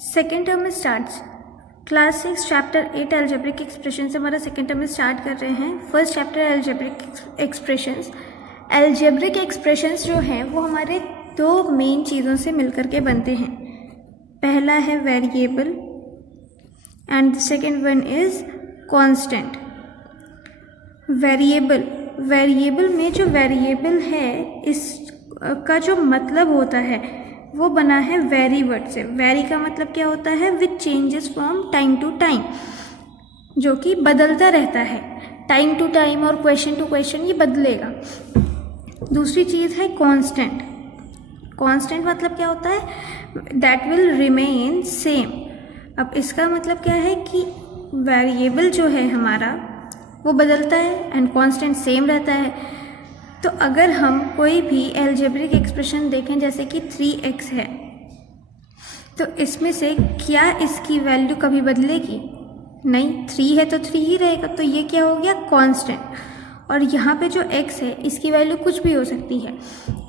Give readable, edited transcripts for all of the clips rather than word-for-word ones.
Second term में starts class 6 chapter 8 algebraic expression से हमारा सेकेंड टर्म में स्टार्ट कर रहे हैं। First chapter algebraic expressions. Algebraic expressions जो हैं वो हमारे दो मेन चीज़ों से मिलकर के बनते हैं। पहला है variable and the second one is constant. Variable में जो वेरिएबल है इसका जो मतलब होता है वो बना है वेरी वर्ड से। वेरी का मतलब क्या होता है? Which changes from time to time, जो कि बदलता रहता है टाइम टू टाइम और क्वेश्चन टू क्वेश्चन ये बदलेगा। दूसरी चीज़ है कांस्टेंट। कांस्टेंट मतलब क्या होता है? That will remain same. अब इसका मतलब क्या है कि वेरिएबल जो है हमारा वो बदलता है एंड कांस्टेंट सेम रहता है। तो अगर हम कोई भी एल्जेब्रिक एक्सप्रेशन देखें जैसे कि 3x है, तो इसमें से क्या इसकी वैल्यू कभी बदलेगी? नहीं, 3 है तो 3 ही रहेगा। तो ये क्या हो गया? कांस्टेंट। और यहाँ पे जो x है इसकी वैल्यू कुछ भी हो सकती है,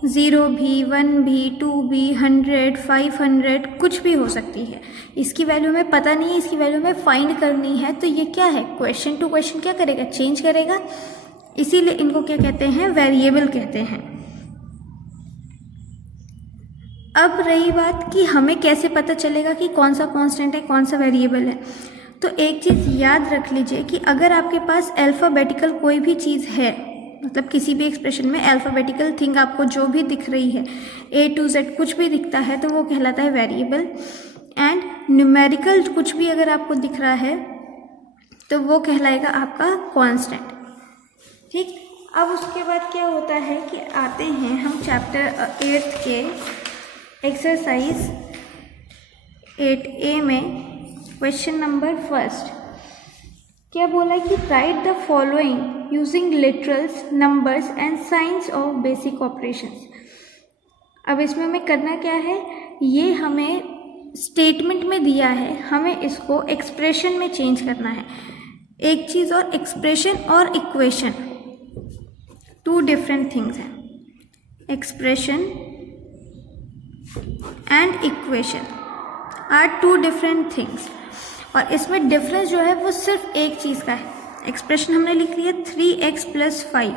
0 भी, 1 भी, 2 भी, 100, 500 कुछ भी हो सकती है। इसकी वैल्यू हमें पता नहीं है, इसकी वैल्यू हमें फाइंड करनी है। तो ये क्या है? क्वेश्चन टू क्वेश्चन क्या करेगा? चेंज करेगा। इसीलिए इनको क्या कहते हैं? वेरिएबल कहते हैं। अब रही बात कि हमें कैसे पता चलेगा कि कौन सा कांस्टेंट है कौन सा वेरिएबल है। तो एक चीज़ याद रख लीजिए कि अगर आपके पास अल्फ़ाबेटिकल कोई भी चीज़ है, मतलब किसी भी एक्सप्रेशन में अल्फ़ाबेटिकल थिंग आपको जो भी दिख रही है, A to Z कुछ भी दिखता है तो वो कहलाता है वेरिएबल। एंड न्यूमेरिकल कुछ भी अगर आपको दिख रहा है तो वो कहलाएगा आपका कांस्टेंट। ठीक। अब उसके बाद क्या होता है कि आते हैं हम चैप्टर 8 के एक्सरसाइज 8A में क्वेश्चन नंबर 1। क्या बोला कि right the following using literals, numbers and science of basic operations. अब इसमें हमें करना क्या है? ये हमें स्टेटमेंट में दिया है, हमें इसको एक्सप्रेशन में चेंज करना है। एक चीज़ और, एक्सप्रेशन और इक्वेशन टू डिफरेंट थिंग्स हैं। Expression and equation are two different things. और इसमें डिफरेंस जो है वो सिर्फ एक चीज़ का है। एक्सप्रेशन हमने लिख लिया 3x + 5,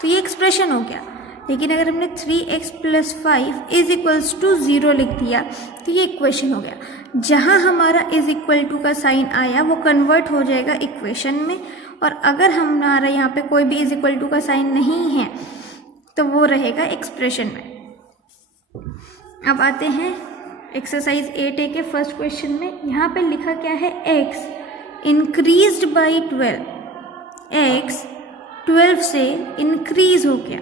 तो ये एक्सप्रेशन हो गया। लेकिन अगर हमने 3x + 5 = 0 लिख दिया तो ये इक्वेशन हो गया। जहाँ हमारा = का साइन आया वो कन्वर्ट हो जाएगा इक्वेशन में, और अगर हमारा यहाँ पे कोई भी = का साइन नहीं है तो वो रहेगा एक्सप्रेशन में। अब आते हैं एक्सरसाइज 8A के फर्स्ट क्वेश्चन में। यहाँ पे लिखा क्या है? x increased by 12। x 12 से इंक्रीज हो गया।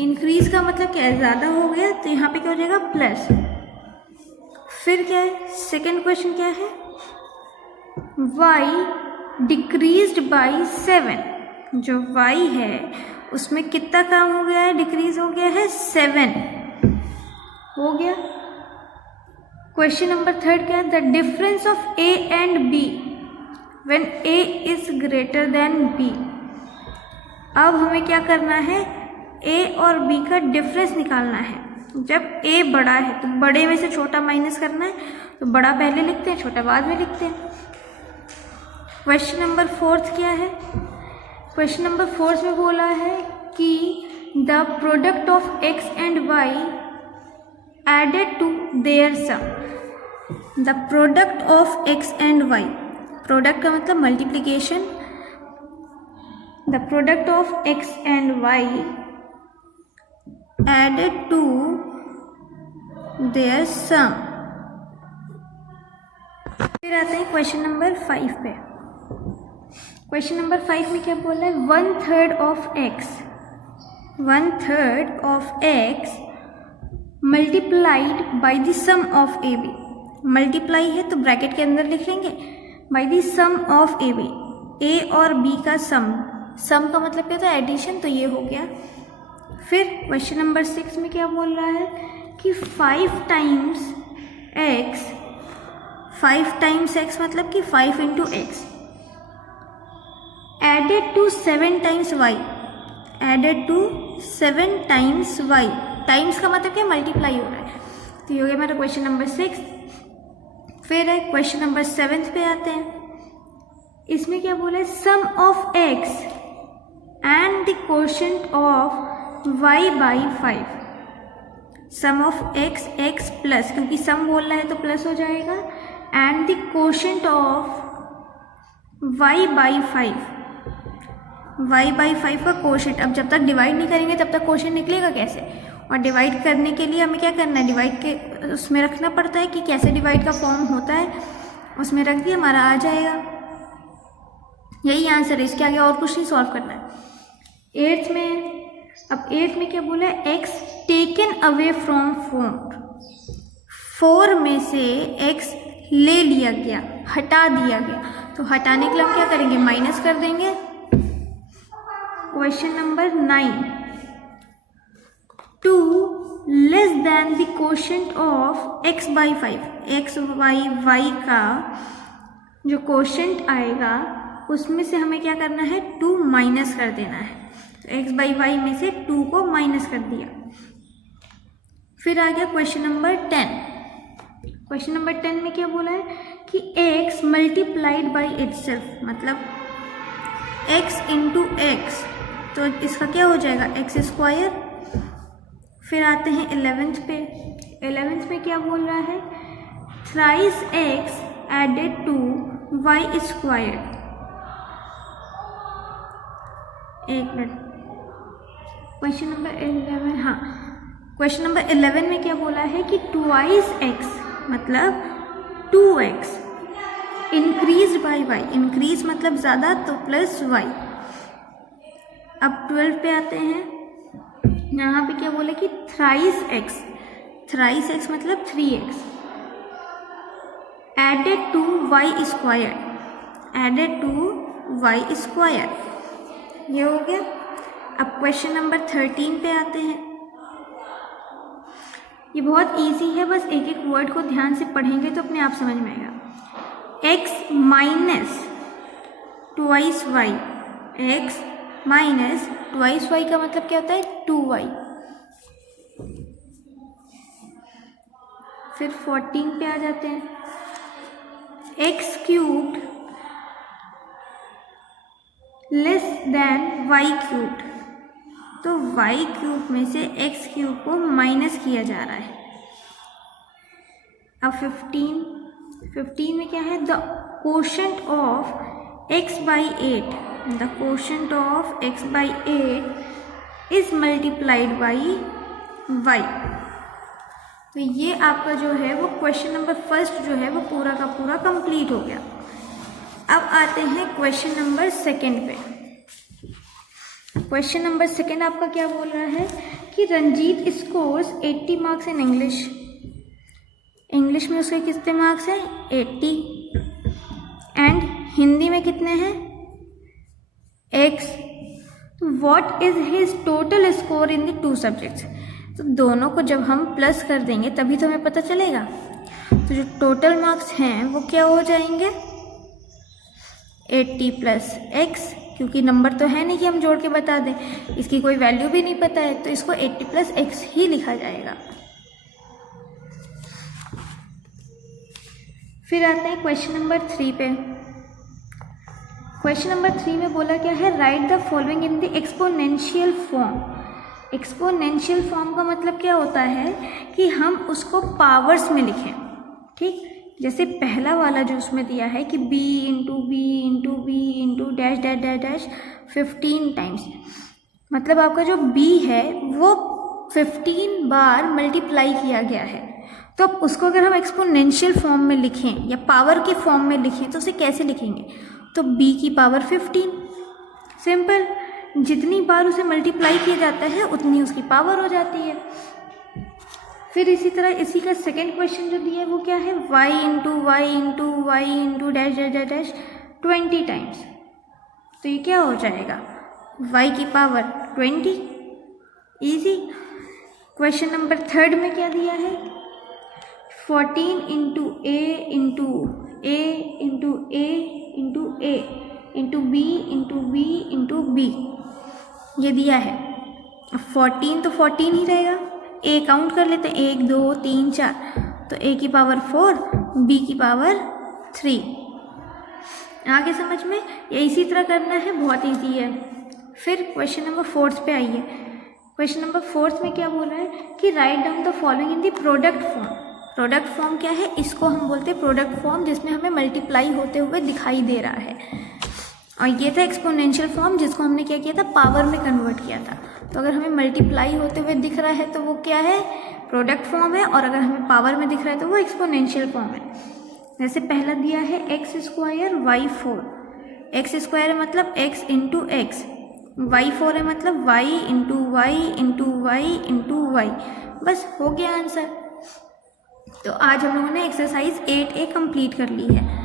इंक्रीज का मतलब क्या है? ज़्यादा हो गया, तो यहाँ पे क्या हो जाएगा? प्लस। फिर क्या है? सेकेंड क्वेश्चन क्या है? y decreased by 7। जो y है उसमें कितना काम हो गया है? डिक्रीज हो गया है 7 हो गया। क्वेश्चन नंबर 3 क्या है? The difference of a and b when a is greater than b। अब हमें क्या करना है? a और b का डिफरेंस निकालना है। जब a बड़ा है तो बड़े में से छोटा माइनस करना है, तो बड़ा पहले लिखते हैं, छोटा बाद में लिखते हैं। क्वेश्चन नंबर 4 क्या है? क्वेश्चन नंबर 4 में बोला है कि the product of x and y added to their sum. The product of x and y, product का मतलब multiplication. The product of x and y added to their sum. फिर आते हैं क्वेश्चन नंबर 5 पे। क्वेश्चन नंबर 5 में क्या बोला है? 1/3 of x, 1/3 of x multiplied by the sum of A B. Multiply है तो ब्रैकेट के अंदर लिख लेंगे, by the sum of A B. A और बी का सम, सम का मतलब क्या था? एडिशन, तो ये हो गया। फिर क्वेश्चन नंबर 6 में क्या बोल रहा है कि 5 टाइम्स x, 5 टाइम्स x मतलब कि 5 × x added to 7 times y, added to 7 times y। Times का मतलब क्या? मल्टीप्लाई हो रहा है। तो ये हो गया हमारा क्वेश्चन नंबर 6। फिर है क्वेश्चन नंबर 7 पे आते हैं। इसमें क्या बोला है, sum of x and the quotient of y by 5। Sum of x, x plus, क्योंकि सम बोलना है तो प्लस हो जाएगा, and the quotient of y by 5। Y by 5 का कोशेंट, अब जब तक डिवाइड नहीं करेंगे तब तक कोशेंट निकलेगा कैसे, और डिवाइड करने के लिए हमें क्या करना है, डिवाइड के उसमें रखना पड़ता है कि कैसे डिवाइड का फॉर्म होता है, उसमें रख दिया, हमारा आ जाएगा। यही आंसर है, इसके आगे और कुछ नहीं सॉल्व करना है। 8th में, अब 8th में क्या बोला है, एक्स टेकन अवे फ्रॉम 4 में से एक्स ले लिया गया, हटा दिया गया, तो हटाने के लिए हम क्या करेंगे, माइनस कर देंगे। Question number 9, 2 less than the quotient of x by 5। X by y का जो कोशेंट आएगा उसमें से हमें क्या करना है, 2 माइनस कर देना है। तो एक्स बाई वाई में से 2 को माइनस कर दिया। फिर आ गया क्वेश्चन नंबर 10। क्वेश्चन नंबर 10 में क्या बोला है कि x मल्टीप्लाइड बाई इटसेल्फ, मतलब x इंटू एक्स, तो इसका क्या हो जाएगा, एक्स स्क्वायर। फिर आते हैं 11th पे। 11th में क्या बोल रहा है, thrice x added to y square. एक मिनट, क्वेश्चन नंबर 11, हाँ, क्वेश्चन नंबर 11 में क्या बोला है कि ट्वाइस एक्स मतलब 2x increase by Y. Increase मतलब ज़्यादा, तो प्लस वाई। अब 12 पे आते हैं। यहाँ पे क्या बोला कि थ्राइस एक्स, थ्राइस एक्स मतलब 3x added to y square, added to y square, ये हो गया। अब क्वेश्चन नंबर 13 पे आते हैं। ये बहुत इजी है, बस एक एक वर्ड को ध्यान से पढ़ेंगे तो अपने आप समझ में आएगा। x minus twice y, x minus twice y का मतलब क्या होता है, 2y। फिर 14 पे आ जाते हैं। X cubed less than y cubed, तो वाई क्यूब में से एक्स क्यूब को माइनस किया जा रहा है। अब 15 में क्या है, the quotient of x by 8, the quotient of x by 8 is multiplied by y। तो ये आपका जो है वो क्वेश्चन नंबर 1 जो है वो पूरा का पूरा कंप्लीट हो गया। अब आते हैं क्वेश्चन नंबर 2 पे। क्वेश्चन नंबर 2 आपका क्या बोल रहा है कि Ranjit scores 80 marks in English. English में उसके कितने मार्क्स हैं, 80, एंड हिंदी में कितने हैं, x। तो what is his total score in the 2 subjects. तो दोनों को जब हम प्लस कर देंगे तभी तो हमें पता चलेगा। तो जो टोटल मार्क्स हैं वो क्या हो जाएंगे, 80 प्लस x, क्योंकि नंबर तो है नहीं कि हम जोड़ के बता दें, इसकी कोई वैल्यू भी नहीं पता है, तो इसको 80 प्लस x ही लिखा जाएगा। फिर आते हैं क्वेश्चन नंबर 3 पे। क्वेश्चन नंबर 3 में बोला क्या है, right the following in the exponential form. Exponential form का मतलब क्या होता है कि हम उसको पावर्स में लिखें, ठीक। जैसे पहला वाला जो उसमें दिया है कि b into b into b into dash dash dash dash 15 times, मतलब आपका जो b है वो 15 बार मल्टीप्लाई किया गया है। तो अब उसको अगर हम एक्सपोनेंशियल फॉर्म में लिखें या पावर के फॉर्म में लिखें तो उसे कैसे लिखेंगे, तो b की पावर 15, सिंपल। जितनी बार उसे मल्टीप्लाई किया जाता है उतनी उसकी पावर हो जाती है। फिर इसी तरह इसी का सेकेंड क्वेश्चन जो दिया है वो क्या है, y into y into y into dash dash dash dash 20 times, तो ये क्या हो जाएगा, y की पावर 20, इजी। क्वेश्चन नंबर 3 में क्या दिया है, 14 into a into a into a into a into b into b into b, ये दिया है। 14 तो 14 ही रहेगा, a काउंट कर लेते हैं, 1 2 3 4, तो a की पावर 4, b की पावर 3। आगे समझ में? ये इसी तरह करना है, बहुत ईजी है। फिर क्वेश्चन नंबर 4 पे आइए। क्वेश्चन नंबर 4 में क्या बोल रहा है कि write down the following in the product form. Product form क्या है? इसको हम बोलते हैं प्रोडक्ट फॉर्म, जिसमें हमें मल्टीप्लाई होते हुए दिखाई दे रहा है। और ये था एक्सपोनेंशियल फॉर्म, जिसको हमने क्या किया था? पावर में कन्वर्ट किया था। तो अगर हमें मल्टीप्लाई होते हुए दिख रहा है तो वो क्या है? प्रोडक्ट फॉर्म है। और अगर हमें पावर में दिख रहा है तो वो एक्सपोनेंशियल फॉर्म है। जैसे पहला दिया है x square y 4। X square मतलब x इंटू एक्स, वाई 4 है मतलब y into y into y into y. बस हो गया आंसर। तो आज हम लोगों ने एक्सरसाइज 8A कंप्लीट कर ली है।